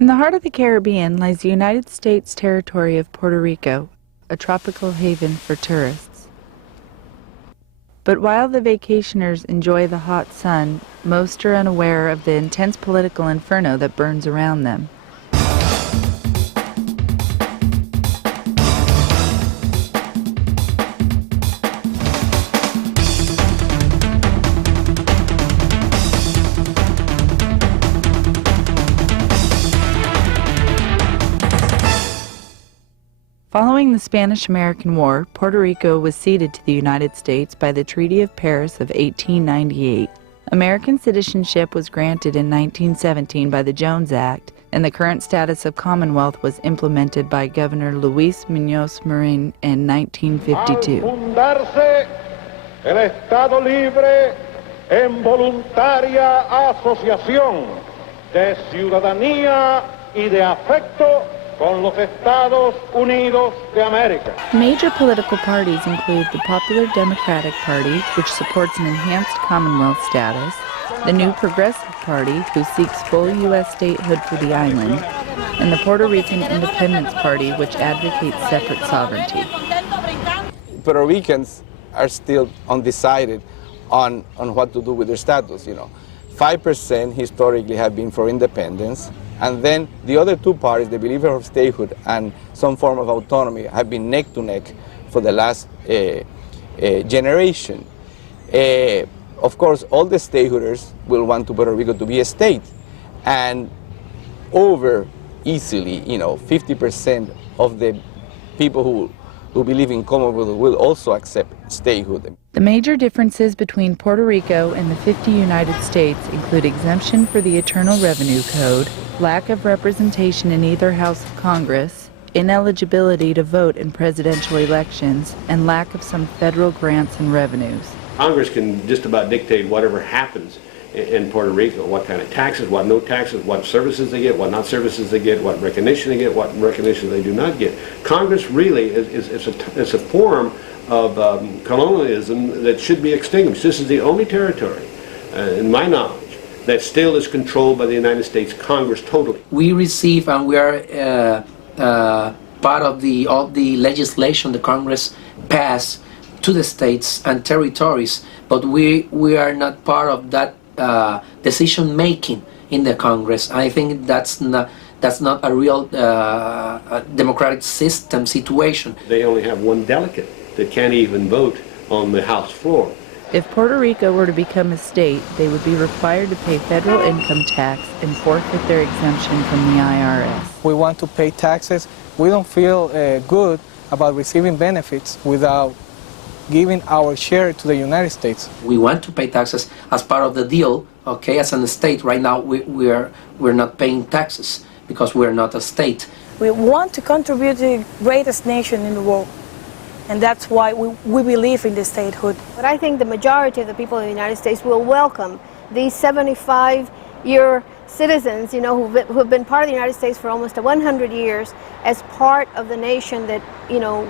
In the heart of the Caribbean lies the United States territory of Puerto Rico, a tropical haven for tourists. But while the vacationers enjoy the hot sun, most are unaware of the intense political inferno that burns around them. Following the Spanish-American War, Puerto Rico was ceded to the United States by the Treaty of Paris of 1898. American citizenship was granted in 1917 by the Jones Act, and the current status of Commonwealth was implemented by Governor Luis Muñoz Marin in 1952. Al fundarse el Estado libre en voluntaria asociación de ciudadanía y de afecto con los Estados Unidos de América. Major political parties include the Popular Democratic Party, which supports an enhanced Commonwealth status, the New Progressive Party, who seeks full U.S. statehood for the island, and the Puerto Rican Independence Party, which advocates separate sovereignty. Puerto Ricans are still undecided on what to do with their status. 5% historically have been for independence, and then the other two parties, the believers of statehood and some form of autonomy, have been neck to neck for the last generation. Of course, all the statehooders will want Puerto Rico to be a state, and over easily, 50% of the people who believe in Commonwealth will also accept statehood. The major differences between Puerto Rico and the 50 United States include exemption for the Internal Revenue Code, lack of representation in either house of Congress, ineligibility to vote in presidential elections, and lack of some federal grants and revenues. Congress can just about dictate whatever happens in Puerto Rico, what kind of taxes, what no taxes, what services they get, what not services they get, what recognition they get, what recognition they do not get. Congress really is a form of colonialism that should be extinguished. This is the only territory, in my knowledge, that still is controlled by the United States Congress totally. We receive and we are part of all the legislation the Congress passed to the states and territories, but we are not part of that decision making in the Congress. I think that's not a real democratic system situation. They only have one delegate that can't even vote on the House floor. If Puerto Rico were to become a state, they would be required to pay federal income tax and forfeit their exemption from the IRS. We want to pay taxes. We don't feel good about receiving benefits without giving our share to the United States. We want to pay taxes as part of the deal, okay? As a state, right now we're not paying taxes because we're not a state. We want to contribute to the greatest nation in the world, and that's why we believe in the statehood. But I think the majority of the people in the United States will welcome these 75-year citizens, who've been part of the United States for almost 100 years as part of the nation that,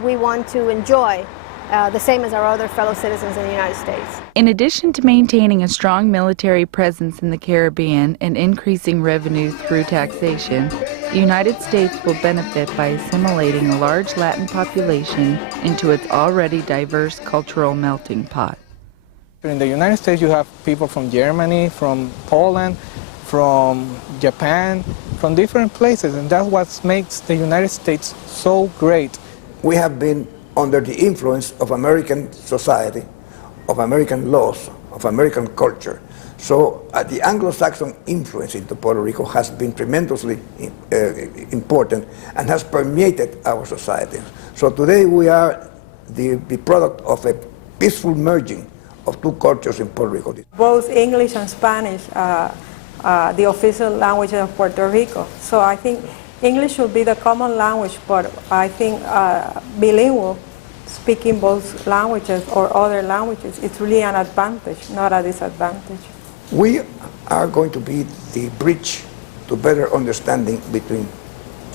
we want to enjoy. The same as our other fellow citizens in the United States. In addition to maintaining a strong military presence in the Caribbean and increasing revenue through taxation, the United States will benefit by assimilating a large Latin population into its already diverse cultural melting pot. In the United States, you have people from Germany, from Poland, from Japan, from different places, and that's what makes the United States so great. We have been under the influence of American society, of American laws, of American culture. So the Anglo-Saxon influence into Puerto Rico has been tremendously important and has permeated our society. So today we are the product of a peaceful merging of two cultures in Puerto Rico. Both English and Spanish are the official language of Puerto Rico. So I think English should be the common language, but I think bilingual, speaking both languages or other languages, it's really an advantage, not a disadvantage. We are going to be the bridge to better understanding between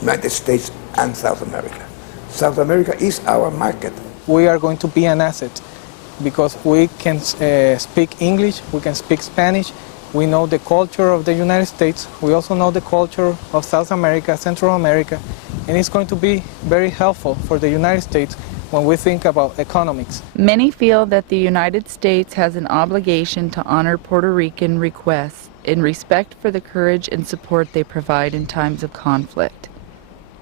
United States and South America. South America is our market. We are going to be an asset because we can speak English, we can speak Spanish, We know the culture of the United States. We also know the culture of South America, Central America, and it's going to be very helpful for the United States when we think about economics. Many feel that the United States has an obligation to honor Puerto Rican requests in respect for the courage and support they provide in times of conflict.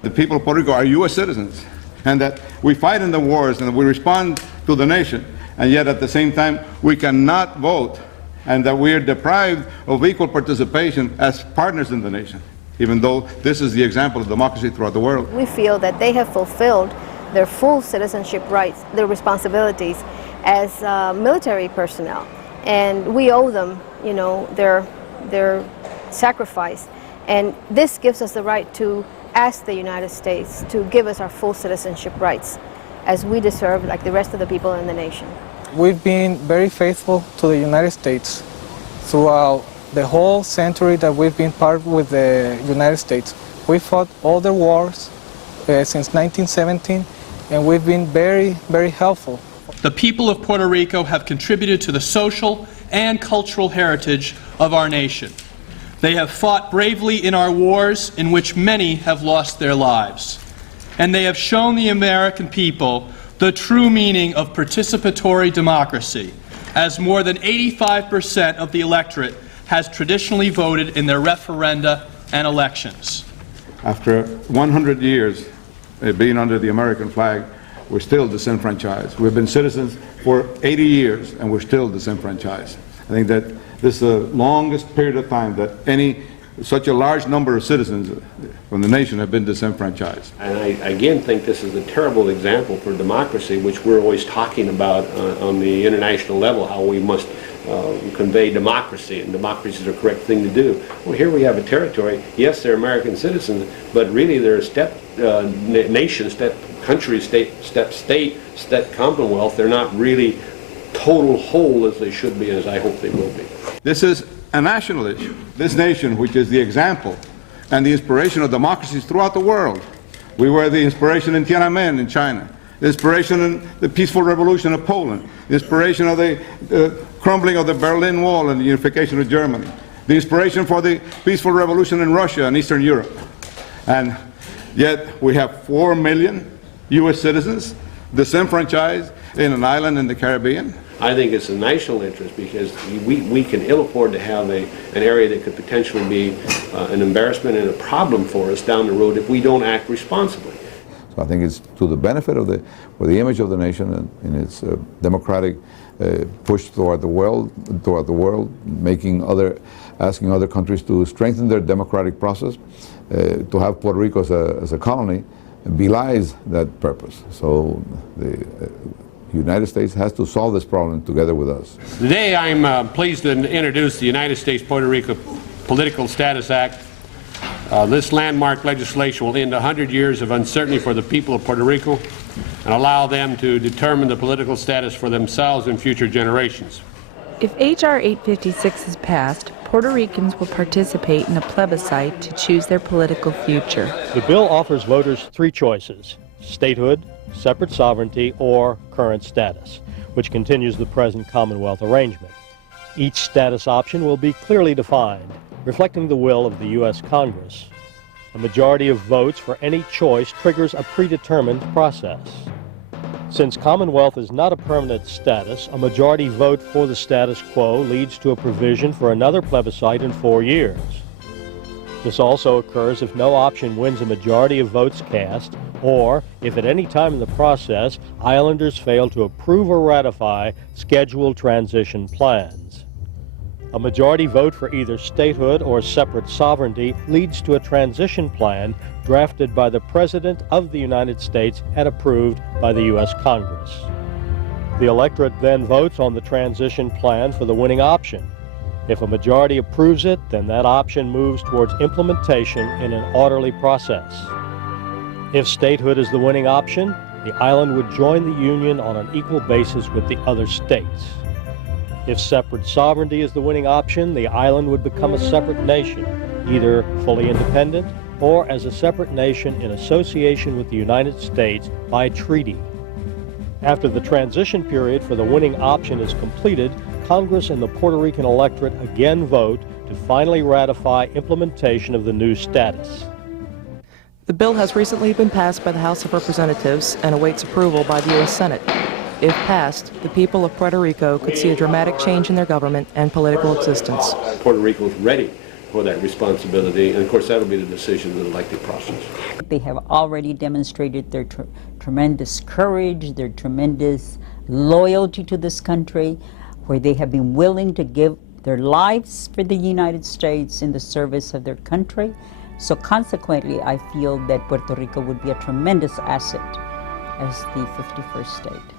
The people of Puerto Rico are U.S. citizens, and that we fight in the wars and we respond to the nation, and yet at the same time we cannot vote, and that we are deprived of equal participation as partners in the nation, even though this is the example of democracy throughout the world. We feel that they have fulfilled their full citizenship rights, their responsibilities as military personnel, and we owe them, you know, their sacrifice, and this gives us the right to ask the United States to give us our full citizenship rights as we deserve, like the rest of the people in the nation. We've been very faithful to the United States throughout the whole century that we've been part with the United States. We fought all the wars since 1917, and we've been very, very helpful. The people of Puerto Rico have contributed to the social and cultural heritage of our nation. They have fought bravely in our wars, in which many have lost their lives. And they have shown the American people the true meaning of participatory democracy, as more than 85% of the electorate has traditionally voted in their referenda and elections. After 100 years being under the American flag, we're still disenfranchised. We've been citizens for 80 years, and we're still disenfranchised. I think that this is the longest period of time that such a large number of citizens from the nation have been disenfranchised. And I again think this is a terrible example for democracy, which we're always talking about on the international level, how we must convey democracy, and democracy is the correct thing to do. Well, here we have a territory, yes, they're American citizens, but really they're step nation, step country, step commonwealth. They're not really total whole as they should be, as I hope they will be. This is a national issue. This nation, which is the example and the inspiration of democracies throughout the world. We were the inspiration in Tiananmen in China, the inspiration in the peaceful revolution of Poland, the inspiration of the crumbling of the Berlin Wall and the unification of Germany, the inspiration for the peaceful revolution in Russia and Eastern Europe. And yet we have 4 million U.S. citizens disenfranchised in an island in the Caribbean. I think it's a national interest because we can ill afford to have an area that could potentially be an embarrassment and a problem for us down the road if we don't act responsibly. So I think it's to the benefit of for the image of the nation and in its democratic push throughout the world, asking other countries to strengthen their democratic process. To have Puerto Rico as a colony belies that purpose. So the United States has to solve this problem together with us. Today I'm pleased to introduce the United States-Puerto Rico Political Status Act. This landmark legislation will end 100 years of uncertainty for the people of Puerto Rico and allow them to determine the political status for themselves and future generations. If H.R. 856 is passed, Puerto Ricans will participate in a plebiscite to choose their political future. The bill offers voters 3 choices: statehood, separate sovereignty, or current status, which continues the present Commonwealth arrangement. Each status option will be clearly defined, reflecting the will of the U.S. Congress. A majority of votes for any choice triggers a predetermined process. Since Commonwealth is not a permanent status, a majority vote for the status quo leads to a provision for another plebiscite in 4 years. This also occurs if no option wins a majority of votes cast, or if at any time in the process, islanders fail to approve or ratify scheduled transition plans. A majority vote for either statehood or separate sovereignty leads to a transition plan drafted by the President of the United States and approved by the U.S. Congress. The electorate then votes on the transition plan for the winning option. If a majority approves it, then that option moves towards implementation in an orderly process. If statehood is the winning option, the island would join the Union on an equal basis with the other states. If separate sovereignty is the winning option, the island would become a separate nation, either fully independent or as a separate nation in association with the United States by treaty. After the transition period for the winning option is completed, Congress and the Puerto Rican electorate again vote to finally ratify implementation of the new status. The bill has recently been passed by the House of Representatives and awaits approval by the U.S. Senate. If passed, the people of Puerto Rico could see a dramatic change in their government and political existence. Puerto Rico is ready for that responsibility, and of course that'll be the decision of the elected process. They have already demonstrated their tremendous courage, their tremendous loyalty to this country, where they have been willing to give their lives for the United States in the service of their country. So consequently, I feel that Puerto Rico would be a tremendous asset as the 51st state.